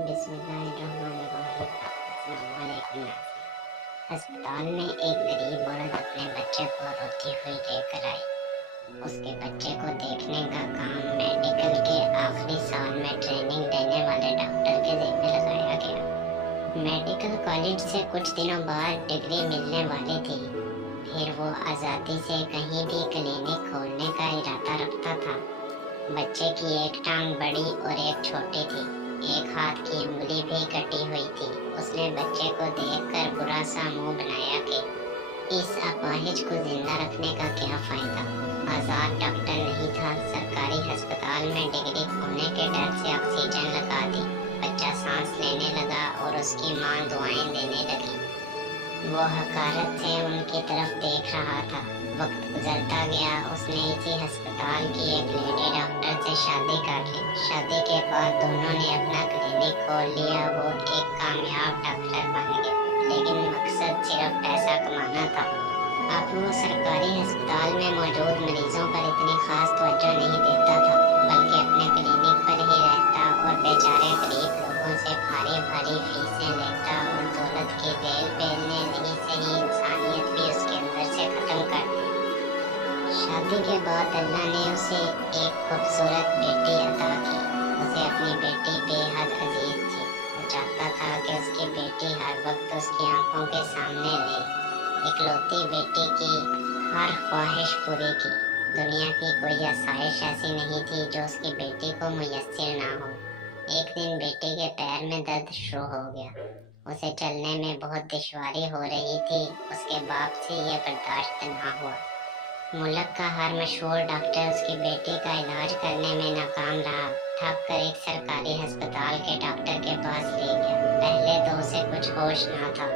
बिस्मिल्लाहिर्रहमानिर्रहीम। अस्सलामुअलैकुम। अस्पताल में एक गरीब औरत अपने बच्चे को रोती हुई लेकर आई। उसके बच्चे को देखने का काम मेडिकल के आखिरी साल में ट्रेनिंग लेने वाले डॉक्टर के ज़िम्मे लगाया गया। मेडिकल कॉलेज से कुछ दिनों बाद डिग्री मिलने वाली थी। फिर वो आज़ादी से कहीं भी क्लिनिक खोलने का इरादा रखता था। बच्चे की एक टांग बड़ी और एक छोटी थी। एक हाथ की उंगली भी कटी हुई थी। उसने बच्चे को देखकर बुरा सा मुंह बनाया कि इस अपाहिज को जिंदा रखने का क्या फायदा। आजाद डॉक्टर नहीं था। सरकारी अस्पताल में डिग्री खोने के डर से ऑक्सीजन लगा दी। बच्चा सांस लेने लगा और उसकी मां दुआएं देने लगी। वो हकारत से उनकी तरफ देख रहा था। वक्त गुजरता गया। उसने इसी अस्पताल की एक लेडी डॉक्टर से शादी कर ली। शादी के बाद दोनों ने अपना क्लिनिक खोल लिया। वो एक कामयाब डॉक्टर बन गए, लेकिन मकसद सिर्फ पैसा कमाना था। अब वो सरकारी अस्पताल में मौजूद मरीजों पर इतनी खास तवज्जो नहीं देता था, बल्कि अपने क्लिनिक पर ही रहता और बेचारे गरीब लोगों से भारी भारी फीसें लेता और दौलत की बेल बेलने नहीं सही इंसानियत भी उसके अंदर से खत्म कर दी। शादी के बाद अल्लाह ने उसे एक खूबसूरत बेटी अता की। उसे अपनी बेटी बेहद अजीज थी। वो चाहता था कि उसकी बेटी हर वक्त उसकी आंखों के सामने रहे। इकलौती बेटी की हर ख्वाहिश पूरी की। दुनिया की कोई आसाइश ऐसी नहीं थी जो उसकी बेटी को मुयस्सर ना हो। एक दिन बेटी के पैर में दर्द शुरू हो गया। उसे चलने में बहुत दुश्वारी हो रही थी। उसके बाप से यह बर्दाश्त ना हुआ। मुल्क का हर मशहूर डॉक्टर उसकी बेटी का इलाज करने में नाकाम रहा। थक कर एक सरकारी अस्पताल के डॉक्टर के पास ले गया। पहले तो उसे कुछ होश ना था,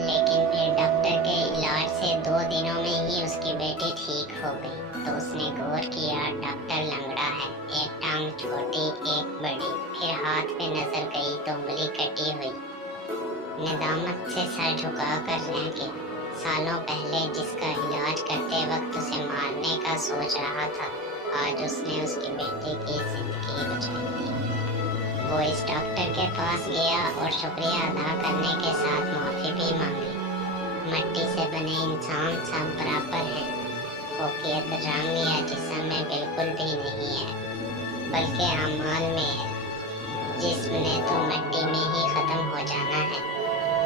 लेकिन फिर डॉक्टर के इलाज से 2 दिनों में ही उसकी बेटी ठीक हो गई। तो उसने गौर किया, डॉक्टर लंगड़ा है, एक टांग छोटी एक बड़ी। फिर हाथ पे नजर गई तो उंगली कटी हुई। निदामत से सर झुका कर रह गया। सालों पहले जिसका इलाज करते वक्त उसे मारने का सोच रहा था, आज उसने उसकी बेटी की जिंदगी बचाई थी। वो इस डॉक्टर के पास गया और शुक्रिया अदा करने के साथ माफी भी मांगी। मिट्टी से बने इंसान सब बराबर हैं। फोकियत रंग या जिस्म में बिल्कुल भी नहीं है, बल्कि अमाल में है। जिस्म ने तो मिट्टी में ही खत्म हो जाना है,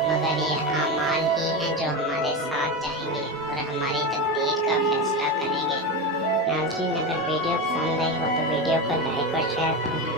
मगर ये आमाल ही हैं जो हमारे साथ जाएंगे और हमारी तकदीर का फैसला करेंगे। नाज़रीन, अगर वीडियो पसंद आई हो तो वीडियो को लाइक और शेयर करें।